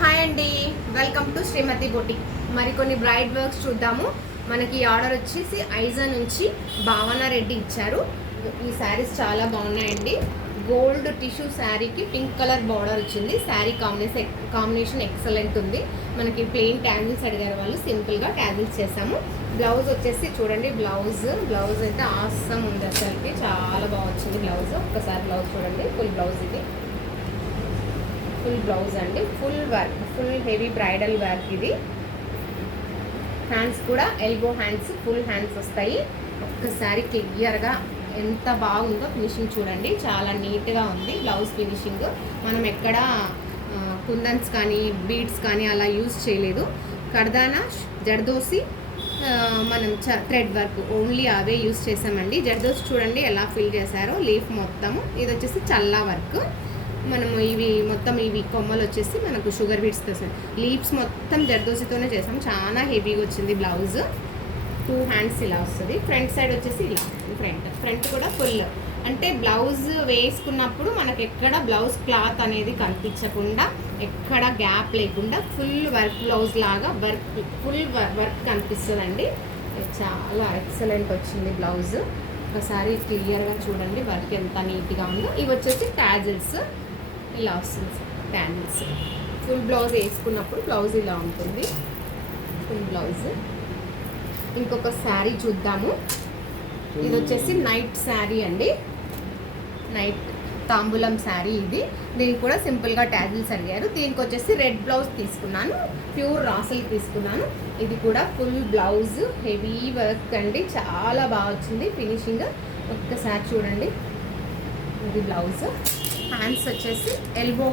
Hi అండి, welcome to Shrimati boutique. మరికొన్ని braid works చూద్దాము. మనకి ఆర్డర్ వచ్చేసి ఐజా నుంచి భావన రెడ్డి ఇచ్చారు. ఈ శారీస్ చాలా బాగున్నాయండి. గోల్డ్ టిష్యూ శారీకి పింక్ కలర్ బార్డర్ వచ్చింది. శారీ కాంబినేషన్ ఎక్సలెంట్ ఉంది. మనకి ప్లెయిన్ ట్యాజిల్స్ అడిగారు వాళ్ళు, సింపుల్గా ట్యాజిల్స్ చేసాము. బ్లౌజ్ వచ్చేసి చూడండి, బ్లౌజ్ అయితే ఆసం ఉంది. అసలుకి చాలా బాగా వచ్చింది బ్లౌజ్. ఒక్కసారి బ్లౌజ్ చూడండి, ఫుల్ బ్లౌజ్ ఇది. ఫుల్ బ్లౌజ్ అండి, full work, full heavy bridal work ఇది. హ్యాండ్స్ కూడా ఎల్బో హ్యాండ్స్, ఫుల్ హ్యాండ్స్ వస్తాయి. ఒక్కసారి క్లియర్గా ఎంత బాగుందో ఫినిషింగ్ చూడండి, చాలా నీట్గా ఉంది బ్లౌజ్ ఫినిషింగ్. మనం ఎక్కడ కుందన్స్ కానీ బీడ్స్ కానీ అలా యూజ్ చేయలేదు. కర్దానా, జర్దోసి, మనం థ్రెడ్ వర్క్ ఓన్లీ అవే యూజ్ చేసామండి. జర్దోసి చూడండి ఎలా ఫిల్ చేశారో, లీఫ్ మొత్తము. ఇది వచ్చేసి చల్లా వర్క్. మనము ఇవి కొమ్మలు వచ్చేసి మనకు షుగర్ బీడ్స్తో లీవ్స్ మొత్తం జర్దోసితోనే చేసాం. చాలా హెవీగా వచ్చింది బ్లౌజ్. 2 హ్యాండ్స్ ఇలా వస్తుంది. ఫ్రంట్ సైడ్ వచ్చేసి ఇలా ఫ్రంట్ కూడా ఫుల్, అంటే బ్లౌజ్ వేసుకున్నప్పుడు మనకు ఎక్కడ బ్లౌజ్ క్లాత్ అనేది కనిపించకుండా, ఎక్కడ గ్యాప్ లేకుండా ఫుల్ వర్క్ బ్లౌజ్ లాగా ఫుల్ వర్క్ కనిపిస్తుందండి. చాలా ఎక్సలెంట్ వచ్చింది బ్లౌజ్. ఒకసారి క్లియర్గా చూడండి వర్క్ ఎంత నీట్గా ఉందో. ఇవి వచ్చేసి ట్యాజిల్స్ ఇలా వస్తుంది. ట్యాజిల్స్ ఫుల్ బ్లౌజ్ వేసుకున్నప్పుడు బ్లౌజ్ ఇలా ఉంటుంది, ఫుల్ బ్లౌజ్. ఇంకొక శారీ చూద్దాము. ఇది వచ్చేసి నైట్ శారీ అండి, నైట్ తాంబూలం శారీ ఇది. దీనికి కూడా సింపుల్గా ట్యాజిల్స్ అడిగారు. దీనికి వచ్చేసి రెడ్ బ్లౌజ్ తీసుకున్నాను, ప్యూర్ రాసల్ తీసుకున్నాను. ఇది కూడా ఫుల్ బ్లౌజ్, హెవీ వర్క్ అండి, చాలా బాగా వచ్చింది ఫినిషింగ్. ఒక్కసారి చూడండి, ఇది బ్లౌజ్. హ్యాండ్స్ వచ్చేసి ఎల్బో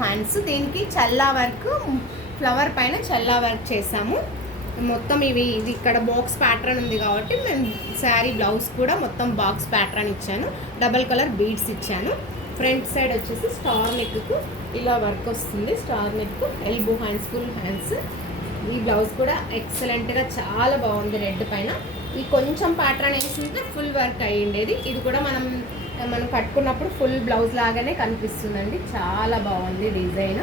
హ్యాండ్స్. దీనికి చల్లా వర్క్, ఫ్లవర్ పైన చల్లా వర్క్ చేసాము. మొత్తం ఇది ఇక్కడ బాక్స్ ప్యాటర్న్ ఉంది కాబట్టి నేను శారీ బ్లౌజ్ కూడా మొత్తం బాక్స్ ప్యాటర్న్ ఇచ్చాను. డబల్ కలర్ బీడ్స్ ఇచ్చాను. ఫ్రంట్ సైడ్ వచ్చేసి స్టార్ నెక్కు ఇలా వర్క్ వస్తుంది. Star neck, elbow hands, full hands. ఈ బ్లౌజ్ కూడా ఎక్సలెంట్గా చాలా బాగుంది. రెడ్ పైన ఈ కొంచెం ప్యాటర్న్ వేసింటే ఫుల్ వర్క్ అయ్యి ఉండేది. ఇది కూడా మనం కట్టుకున్నప్పుడు ఫుల్ బ్లౌజ్ లాగానే కనిపిస్తుందండి. చాలా బాగుంది డిజైన్.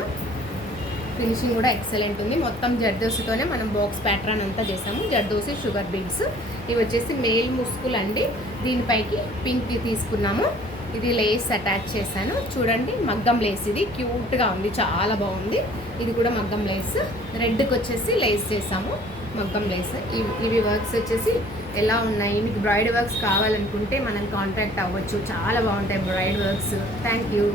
ఫినిషింగ్ కూడా ఎక్సలెంట్ ఉంది. మొత్తం జర్దోసితోనే మనం బాక్స్ ప్యాటర్న్ అంతా చేసాము. Zardozi, sugar beads. ఇవి వచ్చేసి మేల్ ముస్కుల్ అండి. దీనిపైకి పింక్ తీసుకున్నాము. ఇది లేస్ అటాచ్ చేశాను. చూడండి, మగ్గం లేస్. ఇది క్యూట్గా ఉంది, చాలా బాగుంది. ఇది కూడా మగ్గం లేస్. రెడ్కి వచ్చేసి లేస్ చేసాము, మగ్గం లేస్. ఇవి వర్క్స్ వచ్చేసి ఎలా ఉన్నాయి. మీకు బ్రైడ్ వర్క్స్ కావాలనుకుంటే మనం కాంటాక్ట్ అవ్వచ్చు. చాలా బాగుంటాయి బ్రైడ్ వర్క్స్. Thank you.